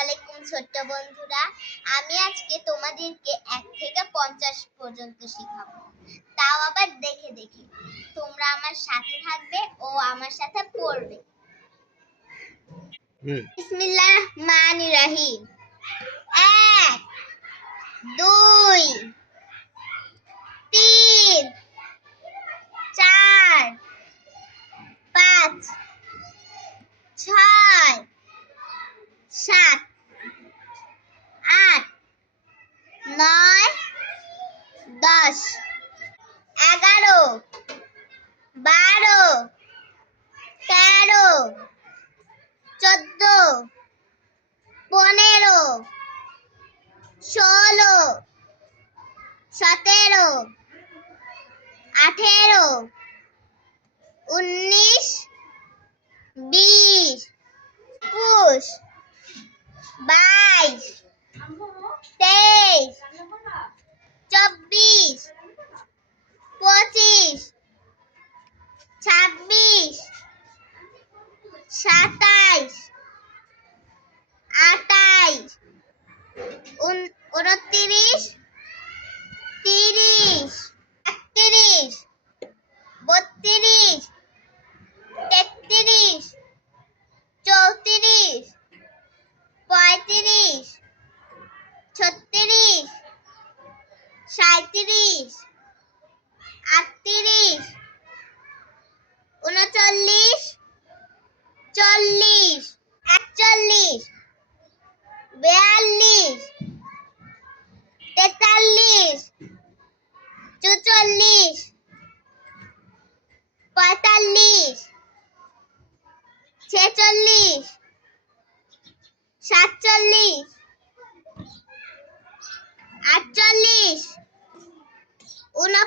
আলাইকুম ছোট্ট বন্ধুরা, আমি আজকে তোমাদেরকে 1 থেকে 50 পর্যন্ত শেখাবো, তাও আবার দেখে দেখে। তোমরা আমার সাথে থাকবে ও আমার সাথে পড়বে। বিসমিল্লাহির রহমানির রহিম। 1 2 3 4 5 6 7 8 9 10 11 12 13 14 15 16 17 18 19 20 21 22 23 24 25 26 27 28 29 30 31 32 33 34 35 36 37 38 39 40 41 42 43 44 45 46 47 48 49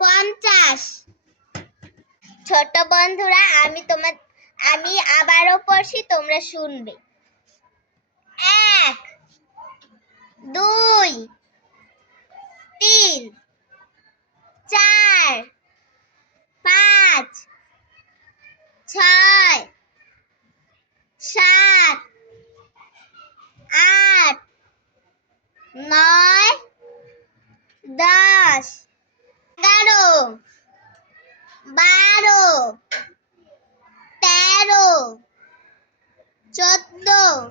50। ছোট বন্ধুরা, আমি আবারও পড়ছি, তোমরা শুনবে। 1 2 3 4 5 6 7 8 9 10 11 12 13 14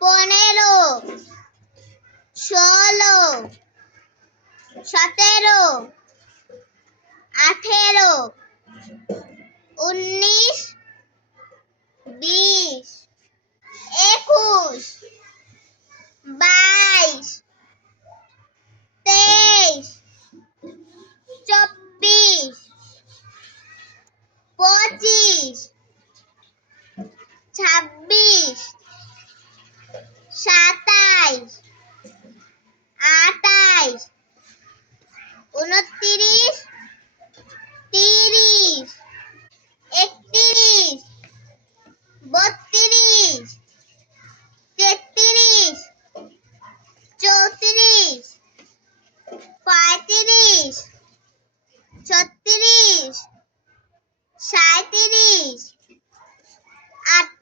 15 16 17 18 19 20 21 22 23 24 25 26 27 28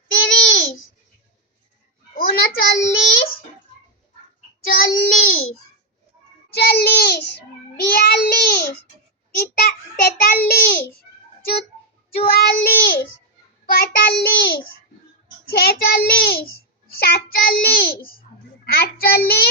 29 30 31 32 33 34 35 36 37 38 39 40 41 42 43 44 45 46 47 48